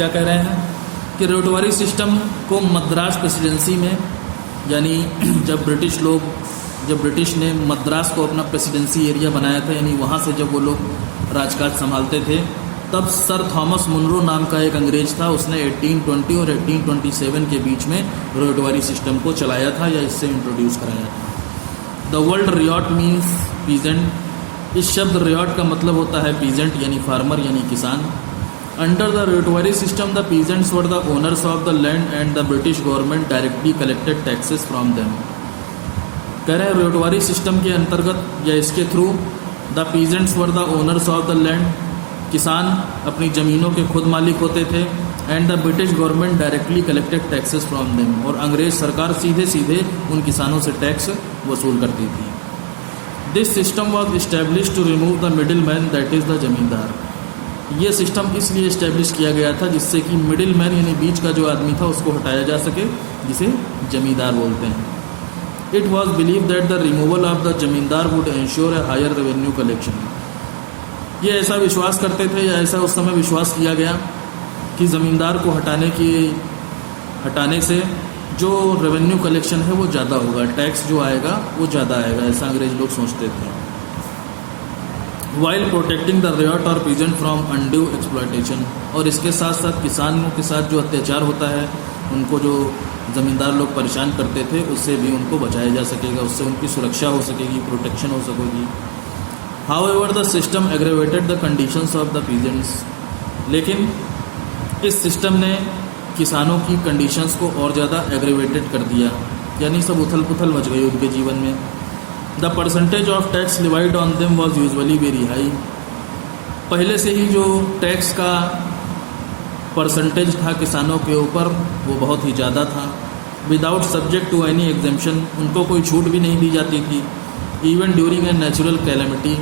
क्या कह रहे हैं कि रोटवारी सिस्टम को मद्रास प्रेसिडेंसी में, यानी जब ब्रिटिश ने मद्रास को अपना प्रेसिडेंसी एरिया बनाया था, यानी वहाँ से जब वो लोग राजकाज संभालते थे, तब सर थॉमस मुनरो नाम का एक अंग्रेज था, उसने 1820 और 1827 के बीच में रोटवारी सिस्टम को चलाया था या इससे इंट्रोड्यूस कराया था। The world riot means peasant. इस शब्द रियॉट का मतलब होता है पीजेंट यानी फार्मर यानी किसान। Under the Ryotwari system the peasants were the owners of the land and the British government directly collected taxes from them. कह रहे हैं रोटवारी सिस्टम के अंतर्गत या इसके through the peasants were the owners of the land, किसान अपनी ज़मीनों के खुद मालिक होते थे, and the British government directly collected taxes from them, और अंग्रेज सरकार सीधे सीधे उन किसानों से टैक्स वसूल करती थी। This system was establish to remove the middle man that is the zamindar. ये सिस्टम इसलिए इस्टेब्लिश किया गया था जिससे कि मिडिल मैन यानी बीच का जो आदमी था उसको हटाया जा सके, जिसे जमींदार बोलते हैं। It was believe that the removal of the zamindar would ensure a higher revenue collection. ये ऐसा विश्वास करते थे या ऐसा उस समय विश्वास किया गया कि ज़मींदार को हटाने से जो रेवेन्यू कलेक्शन है वो ज़्यादा होगा, टैक्स जो आएगा वो ज़्यादा आएगा, ऐसा अंग्रेज लोग सोचते थे। वाइल प्रोटेक्टिंग द रियॉट और पीजेंट फ्रॉम अनड्यू एक्सप्लॉयटेशन, और इसके साथ साथ किसानों के साथ जो अत्याचार होता है, उनको जो ज़मींदार लोग परेशान करते थे उससे भी उनको बचाया जा सकेगा, उससे उनकी सुरक्षा हो सकेगी, प्रोटेक्शन हो सकेगी। However the system aggravated the conditions of the peasants, लेकिन इस सिस्टम ने किसानों की कंडीशंस को और ज़्यादा एग्रेवेटेड कर दिया, यानी सब उथल पुथल मच गई उनके जीवन में। The percentage of tax levied on them was usually very high. पहले से ही जो टैक्स का परसेंटेज था किसानों के ऊपर वो बहुत ही ज़्यादा था। Without subject to any exemption, उनको कोई छूट भी नहीं दी जाती थी। Even during a natural calamity,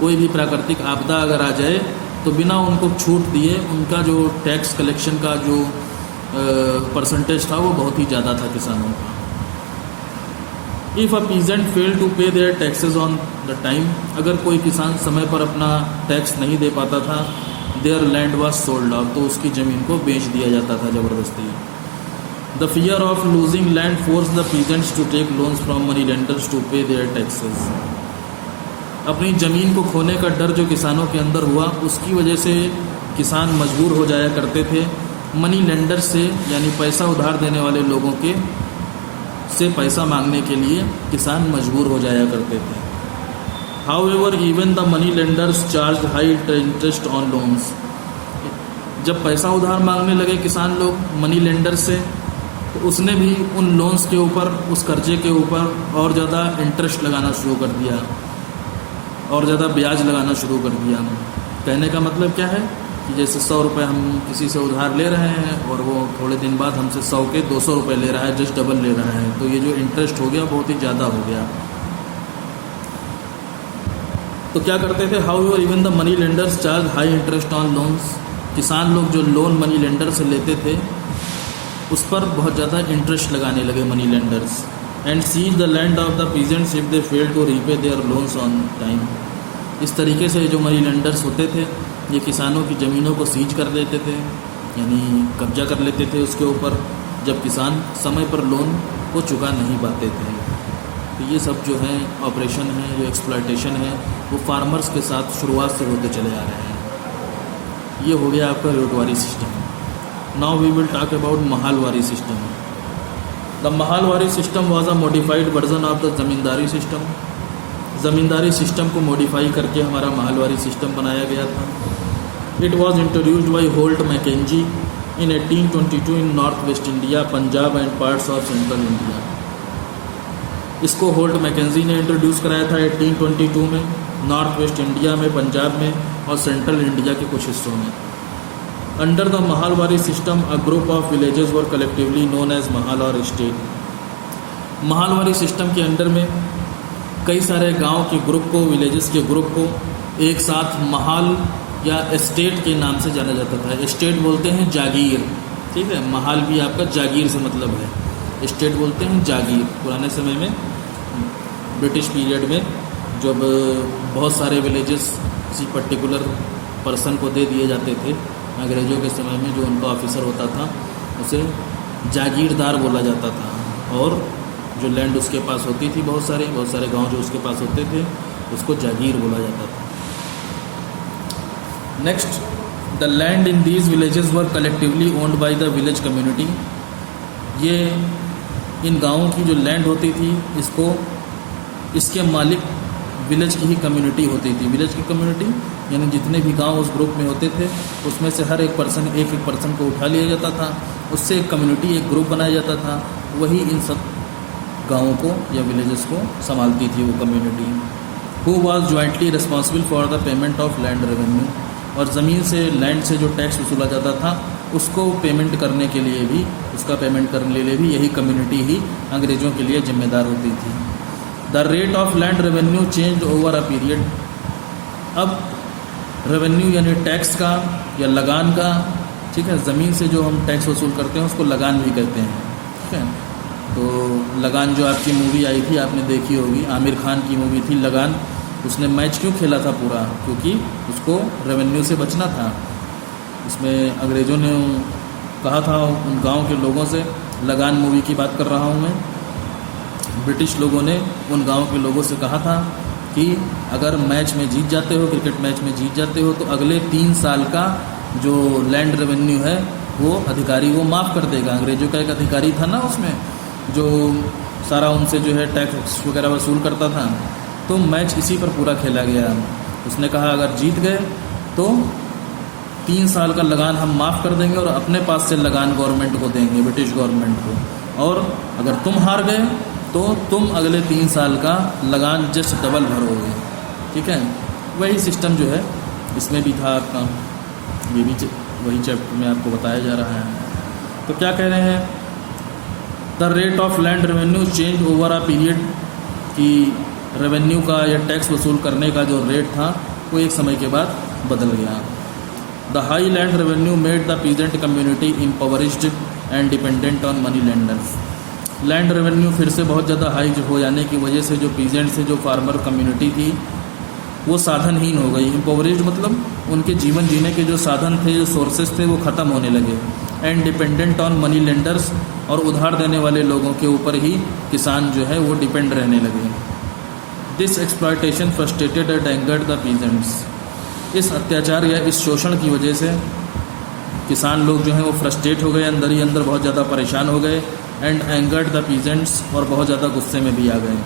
कोई भी प्राकृतिक आपदा अगर आ जाए तो बिना उनको छूट दिए उनका जो टैक्स कलेक्शन का जो परसेंटेज था वो बहुत ही ज़्यादा था किसानों का। If a peasant fail to pay their taxes on the time, अगर कोई किसान समय पर अपना टैक्स नहीं दे पाता था, their land was sold off, तो उसकी ज़मीन को बेच दिया जाता था ज़बरदस्ती। The fear of losing land force the peasants to take loans from money lenders to pay their taxes. अपनी ज़मीन को खोने का डर जो किसानों के अंदर हुआ, उसकी वजह से किसान मजबूर हो जाया करते थे मनी लेंडर से, यानी पैसा उधार देने वाले लोगों के से पैसा मांगने के लिए किसान मजबूर हो जाया करते थे। However even the money lenders charge high interest on loans, जब पैसा उधार मांगने लगे किसान लोग मनी लेंडर से, तो उसने भी उन लोन्स के ऊपर, उस कर्जे के ऊपर और ज़्यादा इंटरेस्ट लगाना शुरू कर दिया और ज़्यादा ब्याज लगाना शुरू कर दिया। कहने का मतलब क्या है कि जैसे 100 रुपये हम किसी से उधार ले रहे हैं और वो थोड़े दिन बाद हमसे 100 के 200 रुपये ले रहा है, जस्ट डबल ले रहा है, तो ये जो इंटरेस्ट हो गया बहुत ही ज़्यादा हो गया। तो क्या करते थे, however even the money lenders charge high interest on loans, किसान लोग जो लोन मनी लेंडर से लेते थे उस पर बहुत ज़्यादा इंटरेस्ट लगाने लगे money lenders. And seize the land of the peasants if they fail to repay their loans on time. इस तरीके से जो मनी लेंडर्स होते थे ये किसानों की ज़मीनों को सीज कर लेते थे, यानी कब्जा कर लेते थे उसके ऊपर, जब किसान समय पर लोन को चुका नहीं पाते थे। तो ये सब जो है ऑपरेशन है, जो एक्सप्लॉयटेशन है, वो फार्मर्स के साथ शुरुआत से होते चले आ रहे हैं। ये हो गया आपका Ryotwari system. Now we will talk about Mahalwari system. The Mahalwari system was a modified version of the zamindari system. Zamindari system को मॉडिफाई करके हमारा महालवारी सिस्टम बनाया गया था। It was introduced by Holt Mackenzie in 1822 in north west India, Punjab and parts of central India. इसको Holt Mackenzie ने introduce कराया था 1822 में, नॉर्थ वेस्ट इंडिया में, पंजाब में और सेंट्रल इंडिया के कुछ हिस्सों में। Under the Mahalwari system a group of villages were collectively known as mahal और स्टेट। महालवारी सिस्टम के अंडर में कई सारे गांव के ग्रुप को, विलेजेस के ग्रुप को एक साथ महाल या एस्टेट के नाम से जाना जाता था। एस्टेट बोलते हैं जागीर, ठीक है, महाल भी आपका जागीर से मतलब है, एस्टेट बोलते हैं जागीर। पुराने समय में ब्रिटिश पीरियड में जब बहुत सारे विलेजेस किसी पर्टिकुलर पर्सन को दे दिए जाते थे अंग्रेज़ों के समय में जो उनका ऑफिसर होता था उसे जागीरदार बोला जाता था, और जो लैंड उसके पास होती थी बहुत सारे गांव जो उसके पास होते थे उसको जागीर बोला जाता था। Next, the land in these villages were collectively owned by the village community. ये इन गाँवों की जो लैंड होती थी इसके मालिक विलेज की ही कम्युनिटी होती थी। विलेज की कम्युनिटी यानी जितने भी गांव उस ग्रुप में होते थे उसमें से हर एक पर्सन को उठा लिया जाता था, उससे एक कम्युनिटी, एक ग्रुप बनाया जाता था, वही इन सब गाँवों को या विलेजेस को संभालती थी वो community. Who was jointly responsible for the payment of land revenue, और ज़मीन से, लैंड से जो टैक्स वसूला जाता था उसको पेमेंट करने के लिए भी, उसका पेमेंट करने के लिए भी यही कम्युनिटी ही अंग्रेज़ों के लिए जिम्मेदार होती थी। The rate of land revenue change over a period. अब रेवेन्यू यानी टैक्स का या लगान का, ठीक है, ज़मीन से जो हम टैक्स वसूल करते हैं उसको लगान भी कहते हैं, ठीक है। तो लगान जो आपकी मूवी आई थी आपने देखी होगी, आमिर खान की मूवी थी लगान। उसने मैच क्यों खेला था पूरा? क्योंकि उसको रेवेन्यू से बचना था। इसमें अंग्रेज़ों ने कहा था उन गांव के लोगों से, लगान मूवी की बात कर रहा हूं मैं, ब्रिटिश लोगों ने उन गांव के लोगों से कहा था कि अगर मैच में जीत जाते हो, क्रिकेट मैच में जीत जाते हो, तो अगले 3 साल का जो लैंड रेवेन्यू है वो अधिकारी वो माफ़ कर देगा। अंग्रेज़ों का एक अधिकारी था ना उसमें, जो सारा उनसे जो है टैक्स वगैरह वसूल करता था। तो मैच इसी पर पूरा खेला गया। उसने कहा अगर जीत गए तो 3 साल का लगान हम माफ़ कर देंगे और अपने पास से लगान गवर्नमेंट को देंगे, ब्रिटिश गवर्नमेंट को, और अगर तुम हार गए तो तुम अगले 3 साल का लगान जस्ट डबल भरोगे, ठीक है। वही सिस्टम जो है इसमें भी था आपका, ये भी वही चैप्टर में आपको बताया जा रहा है। तो क्या कह रहे हैं, the rate of land revenue change over a period, कि रेवेन्यू का या टैक्स वसूल करने का जो रेट था वो एक समय के बाद बदल गया। The high land revenue made the peasant community impoverished and dependent on money lenders. Land revenue फिर से बहुत ज़्यादा हाई हो जाने की वजह से जो पीजेंट से जो फार्मर कम्युनिटी थी वो साधनहीन हो गई। इम्पवरिश्ड मतलब उनके जीवन जीने के जो साधन थे, जो सोर्सेज थे, वो ख़त्म होने लगे। And dependent on money lenders, और उधार देने वाले लोगों के ऊपर ही किसान जो है वो डिपेंड रहने लगे। This exploitation frustrated and angered the peasants. इस अत्याचार या इस शोषण की वजह से किसान लोग जो हैं वो फ्रस्ट्रेट हो गए, अंदर ही अंदर बहुत ज़्यादा परेशान हो गए। एंड एंगर्ड द पीजेंट्स, और बहुत ज़्यादा गुस्से में भी आ गए।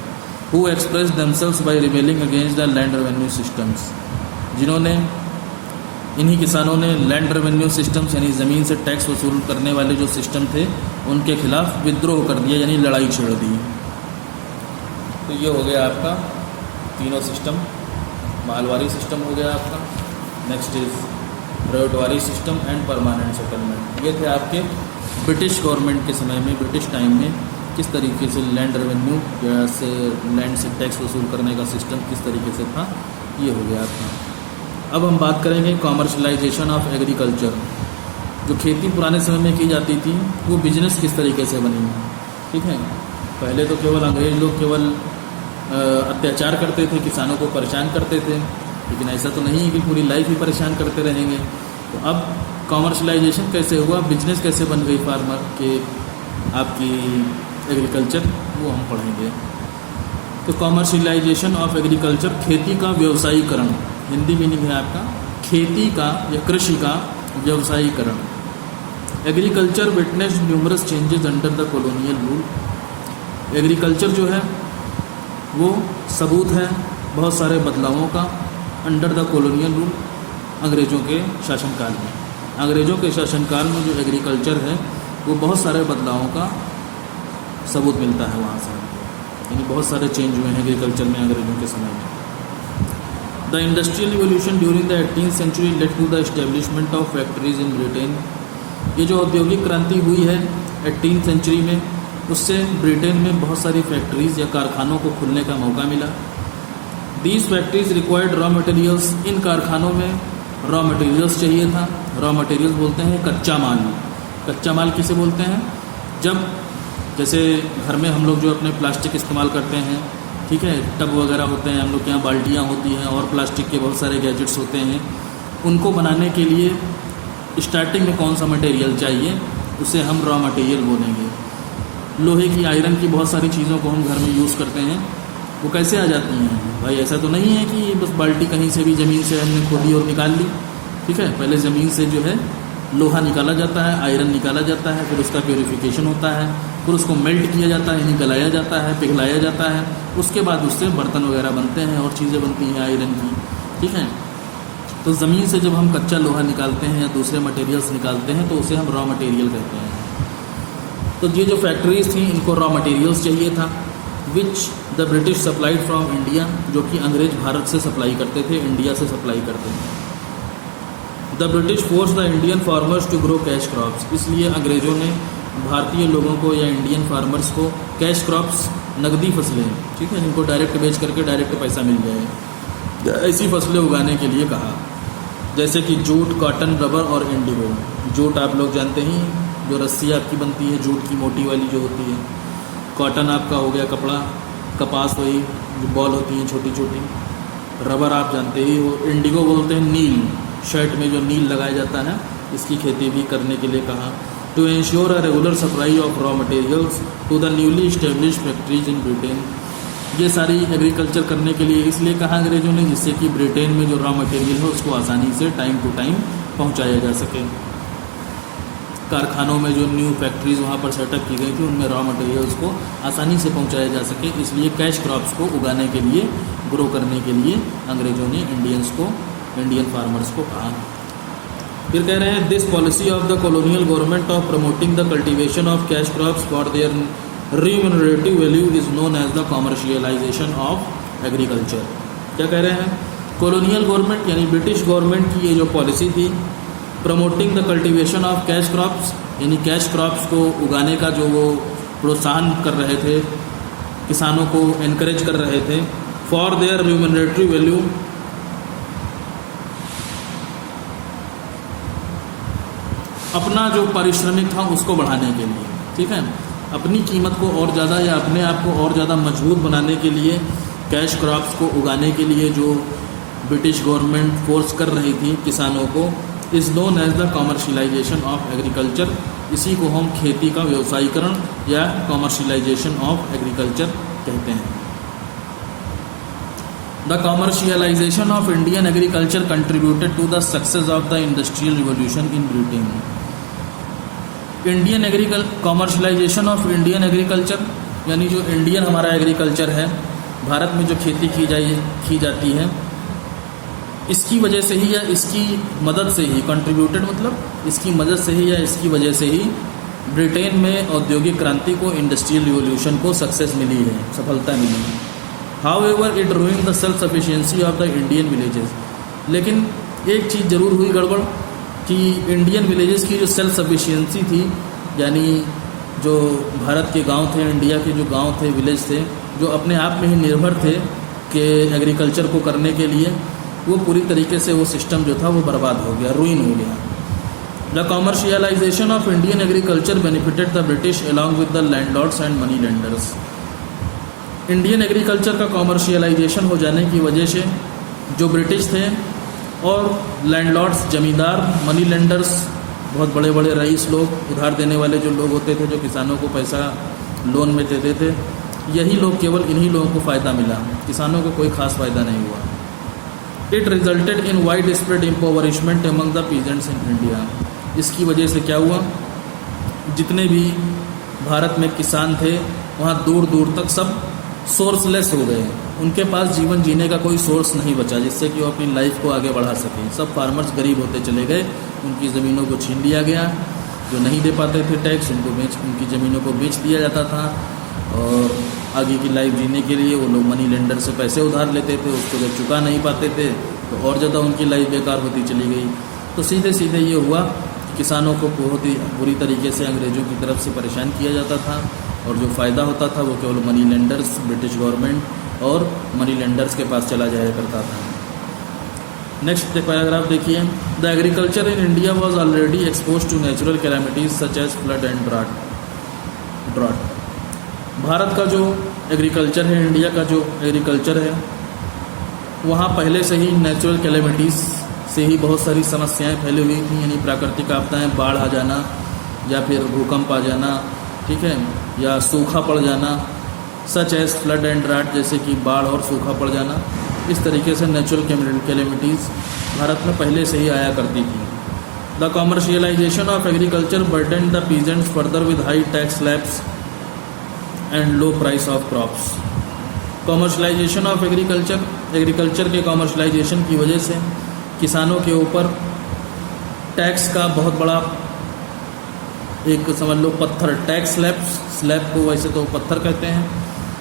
Who express damsels by rebelling against the land revenue systems, जिन्होंने, इन्हीं किसानों ने लैंड रेवेन्यू सिस्टम्स यानी ज़मीन से टैक्स वसूल करने वाले जो सिस्टम थे उनके खिलाफ विद्रोह कर दिया, यानी लड़ाई छेड़ दी। तो ये हो गया आपका तीनों सिस्टम। मालवारी सिस्टम हो गया आपका, next is Ryotwari system and permanent settlement. ये थे आपके ब्रिटिश गवर्नमेंट के समय में, ब्रिटिश टाइम में किस तरीके से लैंड रेवेन्यू या से लैंड से टैक्स वसूल करने का सिस्टम किस तरीके से था, ये हो गया आपका। अब हम बात करेंगे कॉमर्शलाइजेशन ऑफ एग्रीकल्चर। जो खेती पुराने समय में की जाती थी वो बिजनेस किस तरीके से बनी, ठीक है। पहले तो केवल अंग्रेज लोग केवल अत्याचार करते थे, किसानों को परेशान करते थे, लेकिन ऐसा तो नहीं है कि पूरी लाइफ ही परेशान करते रहेंगे। तो अब कॉमर्शलाइजेशन कैसे हुआ, बिजनेस कैसे बन गई फार्मर के आपकी एग्रीकल्चर, वो हम पढ़ेंगे। तो कॉमर्शलाइजेशन ऑफ एग्रीकल्चर, खेती का व्यवसायीकरण, हिंदी मीनिंग है आपका खेती का या कृषि का व्यवसायीकरण। Agriculture witnessed numerous changes under the colonial rule. Agriculture जो है वो सबूत है बहुत सारे बदलावों का अंडर द कॉलोनियल रूल, अंग्रेज़ों के शासनकाल में। अंग्रेज़ों के शासनकाल में जो एग्रीकल्चर है वो बहुत सारे बदलावों का सबूत मिलता है वहाँ से, यानी बहुत सारे चेंज हुए हैं एग्रीकल्चर में अंग्रेज़ों के समय में। The industrial revolution during the 18th century led to the establishment of factories in Britain. ये जो औद्योगिक क्रांति हुई है 18th सेंचुरी में, उससे ब्रिटेन में बहुत सारी फैक्ट्रीज़ या कारखानों को खुलने का मौका मिला। These factories required raw materials. इन कारखानों में रॉ मटेरियल्स चाहिए था। रॉ मटेरियल्स बोलते हैं कच्चा माल। कच्चा माल किसे बोलते हैं, जब जैसे घर में हम लोग जो अपने प्लास्टिक इस्तेमाल करते हैं, ठीक है, टब वगैरह होते हैं, हम लोग के यहाँ बाल्टियाँ होती हैं और प्लास्टिक के बहुत सारे गैजेट्स होते हैं, उनको बनाने के लिए स्टार्टिंग में कौन सा मटेरियल चाहिए उसे हम रॉ मटेरियल बोलेंगे। लोहे की, आयरन की बहुत सारी चीज़ों को हम घर में यूज़ करते हैं, वो कैसे आ जाती हैं भाई? ऐसा तो नहीं है कि बस बाल्टी कहीं से भी ज़मीन से हमने खोदी और निकाल ली, ठीक है। पहले ज़मीन से जो है लोहा निकाला जाता है, आयरन निकाला जाता है, फिर उसका प्योरीफिकेशन होता है, फिर उसको मेल्ट किया जाता है, यानी गलाया जाता है, पिघलाया जाता है, उसके बाद उससे बर्तन वगैरह बनते हैं और चीज़ें बनती हैं आयरन की, ठीक है। तो ज़मीन से जब हम कच्चा लोहा निकालते हैं या दूसरे मटेरियल्स निकालते हैं तो उसे हम रॉ मटेरियल कहते हैं। तो ये जो फैक्ट्रीज थी इनको रॉ मटेरियल्स चाहिए था, which the British supplied from India, जो कि अंग्रेज भारत से सप्लाई करते थे, इंडिया से सप्लाई करते थे। The British force the Indian farmers to grow cash crops, इसलिए अंग्रेज़ों ने भारतीय लोगों को या इंडियन फार्मर्स को कैश क्रॉप्स, नकदी फसलें, ठीक है, जिनको डायरेक्ट बेच करके डायरेक्ट पैसा मिल जाए, ऐसी फसलें उगाने के लिए कहा, जैसे कि जूट, कॉटन, रबर और इंडिगो। जूट आप लोग जानते ही, जो रस्सी आपकी बनती है जूट की, मोटी वाली जो होती है। कॉटन आपका हो गया कपड़ा, कपास वही जो बॉल होती हैं छोटी छोटी। रबर आप जानते ही हो। इंडिगो बोलते हैं नील, शर्ट में जो नील लगाया जाता है, इसकी खेती भी करने के लिए कहा। To ensure a regular supply of raw materials to the newly establish factories in Britain, ये सारी एग्रीकल्चर करने के लिए इसलिए कहा अंग्रेजों ने, जिससे कि ब्रिटेन में जो रॉ मटेरियल है उसको आसानी से टाइम टू टाइम पहुंचाया जा सके। कारखानों में जो न्यू फैक्ट्रीज वहाँ पर सेटअप की गई थी उनमें रॉ मटेरियल्स को आसानी से पहुँचाया जा सके, इसलिए कैश क्रॉप्स को उगाने के लिए, ग्रो करने के लिए अंग्रेज़ों ने इंडियन फार्मर्स को कहा। फिर कह रहे हैं this policy of the colonial government of promoting the cultivation of cash crops for their remunerative value is known as the commercialisation of agriculture. क्या कह रहे हैं? कॉलोनियल गवर्नमेंट यानी ब्रिटिश गवर्नमेंट की ये जो पॉलिसी थी, promoting the cultivation of cash crops, यानी कैश क्रॉप्स को उगाने का जो वो प्रोत्साहन कर रहे थे, किसानों को एनकरेज कर रहे थे, फॉर देयर रिम्यूनरेटिव वैल्यू, अपना जो पारिश्रमिक था उसको बढ़ाने के लिए, ठीक है, अपनी कीमत को और ज़्यादा या अपने आप को और ज़्यादा मजबूत बनाने के लिए, कैश क्रॉप्स को उगाने के लिए जो ब्रिटिश गवर्नमेंट फोर्स कर रही थी किसानों को, is known as the commercialisation of agriculture, इसी को हम खेती का व्यवसायीकरण या कॉमर्शियलाइजेशन ऑफ एग्रीकल्चर कहते हैं। The commercialisation of Indian agriculture contributed to the success of the industrial revolution in Britain. Commercialisation of Indian agriculture यानी जो इंडियन हमारा एग्रीकल्चर है, भारत में जो खेती की जाती है, इसकी वजह से ही या इसकी मदद से ही, कंट्रीब्यूटेड मतलब इसकी मदद से ही या इसकी वजह से ही ब्रिटेन में औद्योगिक क्रांति को, इंडस्ट्रियल रिवोल्यूशन को सक्सेस मिली है, सफलता मिली है। However it ruined the self sufficiency of the Indian villages, लेकिन एक चीज़ जरूर हुई गड़बड़ कि इंडियन विलेजेस की जो सेल्फ सफिशिएंसी थी, यानी जो भारत के गांव थे, इंडिया के जो गांव थे, विलेज थे, जो अपने आप में ही निर्भर थे कि एग्रीकल्चर को करने के लिए, वो पूरी तरीके से वो सिस्टम जो था वो बर्बाद हो गया, रूइन हो गया। The commercialisation of Indian agriculture benefited the British along with the landlords and money lenders. Indian agriculture का कॉमर्शियलाइजेशन हो जाने की वजह से जो ब्रिटिश थे और लैंडलॉर्ड्स, जमींदार, मनी लेंडर्स, बहुत बड़े बड़े रईस लोग, उधार देने वाले जो लोग होते थे, जो किसानों को पैसा लोन में देते थे, यही लोग, केवल इन्हीं लोगों को फ़ायदा मिला, किसानों को कोई खास फ़ायदा नहीं हुआ। It resulted in wide spread impoverishment among the peasants in India. इसकी वजह से क्या हुआ, जितने भी भारत में किसान थे वहाँ दूर दूर तक सब सोर्सलेस हो गए, उनके पास जीवन जीने का कोई सोर्स नहीं बचा जिससे कि वो अपनी लाइफ को आगे बढ़ा सकें। सब फार्मर्स गरीब होते चले गए, उनकी ज़मीनों को छीन लिया गया, जो नहीं दे पाते थे टैक्स उनकी ज़मीनों को बेच दिया जाता था, और आगे की लाइफ जीने के लिए वो लोग मनी लेंडर से पैसे उधार लेते थे, उसको जब चुका नहीं पाते थे तो और ज़्यादा उनकी लाइफ बेकार होती चली गई। तो सीधे सीधे ये हुआ कि किसानों को बहुत ही बुरी तरीके से अंग्रेज़ों की तरफ से परेशान किया जाता था, और जो फ़ायदा होता था वो केवल मनी लेंडर्स, ब्रिटिश गवर्नमेंट और मनी लेंडर्स के पास चला जाया करता था। नेक्स्ट पैराग्राफ देखिए, the agriculture in India was already expose to natural calamities such as flood and drought. Bharat का जो एग्रीकल्चर है, इंडिया का जो एग्रीकल्चर है, वहाँ पहले से ही नेचुरल कैलामिटीज़ से ही बहुत सारी समस्याएं फैली हुई थी, यानी प्राकृतिक आपदाएं, बाढ़ आ जाना या फिर भूकंप आ जाना, ठीक है, या सूखा पड़ जाना, such as flood and drought, जैसे कि बाढ़ और सूखा पड़ जाना। इस तरीके से नेचुरल कैलेमिटीज़ भारत में पहले से ही आया करती थी। The commercialisation of agriculture burden the peasants further with high tax slabs and low price of crops. Commercialisation of agriculture के कॉमर्शलाइजेशन की वजह से किसानों के ऊपर टैक्स का बहुत बड़ा एक समझ लो पत्थर, टैक्स स्लैब को वैसे तो पत्थर कहते हैं,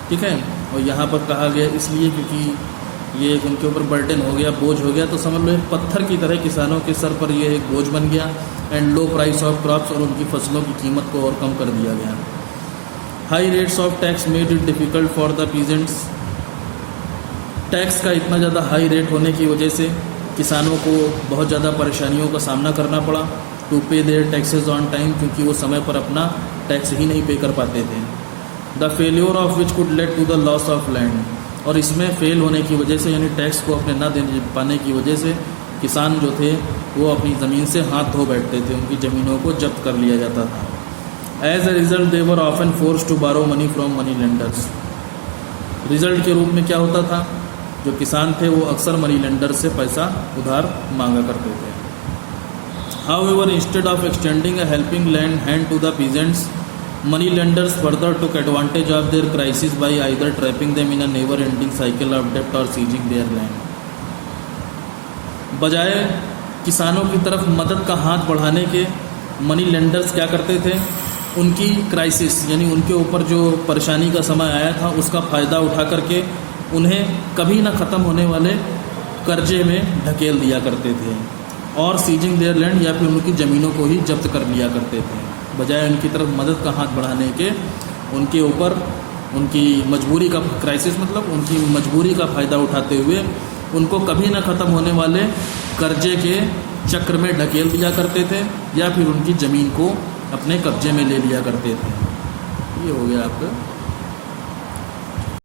ठीक है, और यहाँ पर कहा गया इसलिए क्योंकि ये उनके ऊपर बर्डन हो गया, बोझ हो गया, तो समझ लो एक पत्थर की तरह किसानों के सर पर ये एक बोझ बन गया। And low price of crops, और उनकी फसलों की कीमत को और कम कर दिया गया। High rates of tax made it difficult for the peasants. Tax का इतना ज़्यादा हाई रेट होने की वजह से किसानों को बहुत ज़्यादा परेशानियों का सामना करना पड़ा। To pay their taxes on time, क्योंकि वो समय पर अपना टैक्स ही नहीं पे कर पाते थे। The failure of which could led to the loss of land, और इसमें फेल होने की वजह से, यानी टैक्स को अपने न दे पाने की वजह से किसान जो थे वो अपनी ज़मीन से हाथ धो बैठते थे, उनकी ज़मीनों को जब्त कर लिया जाता था। As a result they were often force to borrow money from money lenders. Result के रूप में क्या होता था, जो किसान थे वो अक्सर मनी लेंडर से पैसा उधार मांगा करते थे। However instead of extending a helping land hand to the peasants, money lenders further took advantage of their crisis by either trapping them in a never ending cycle of डेब्ट और seizing there land. बजाय किसानों की तरफ मदद का हाथ बढ़ाने के, मनी लेंडर्स क्या करते थे, उनकी क्राइसिस यानी उनके ऊपर जो परेशानी का समय आया था उसका फ़ायदा उठा करके उन्हें कभी ना ख़त्म होने वाले कर्जे में ढकेल दिया करते थे, और सीजिंग देयर लैंड, या फिर उनकी ज़मीनों को ही जब्त कर लिया करते थे। बजाय उनकी तरफ मदद का हाथ बढ़ाने के, उनके ऊपर उनकी मजबूरी का, क्राइसिस मतलब उनकी मजबूरी का फ़ायदा उठाते हुए उनको कभी ना ख़त्म होने वाले कर्जे के चक्र में ढकेल दिया करते थे, या फिर उनकी ज़मीन को अपने कब्जे में ले लिया करते थे। ये हो गया आपका